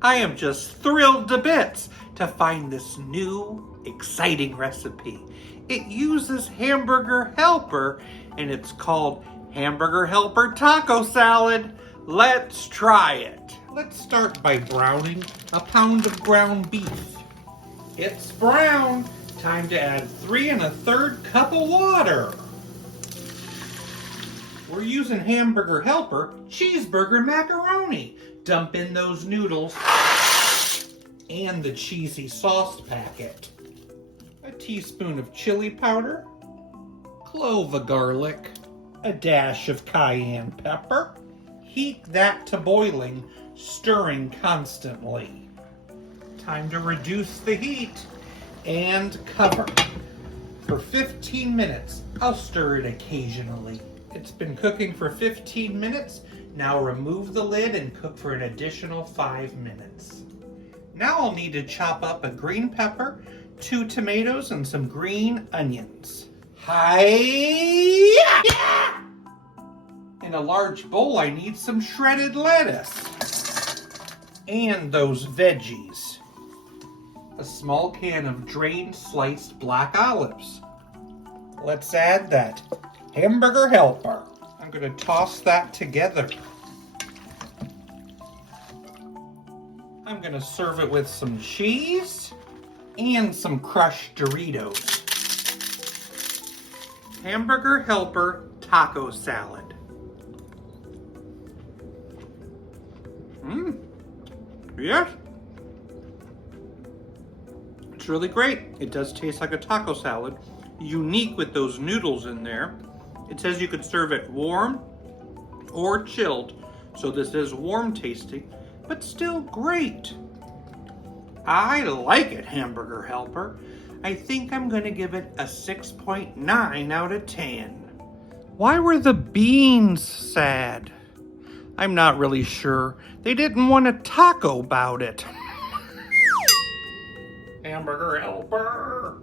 I am just thrilled to bits to find this new, exciting recipe. It uses Hamburger Helper, and it's called Hamburger Helper Taco Salad. Let's try it. Let's start by browning a pound of ground beef. It's brown. Time to add 3 1/3 cup of water. We're using Hamburger Helper cheeseburger macaroni. Dump in those noodles and the cheesy sauce packet. A teaspoon of chili powder, clove of garlic, a dash of cayenne pepper. Heat that to boiling, stirring constantly. Time to reduce the heat and cover. For 15 minutes, I'll stir it occasionally. It's been cooking for 15 minutes. Now remove the lid and cook for an additional 5 minutes. Now I'll need to chop up a green pepper, 2 tomatoes, and some green onions. Hi-ya! In a large bowl, I need some shredded lettuce and those veggies. A small can of drained sliced black olives. Let's add that Hamburger Helper. I'm going to toss that together. I'm going to serve it with some cheese and some crushed Doritos. Hamburger Helper Taco Salad. Yes. It's really great. It does taste like a taco salad. Unique with those noodles in there. It says you could serve it warm or chilled. So this is warm tasting, but still great. I like it, Hamburger Helper. I think I'm gonna give it a 6.9 out of 10. Why were the beans sad? I'm not really sure. They didn't want to taco about it. Hamburger Helper.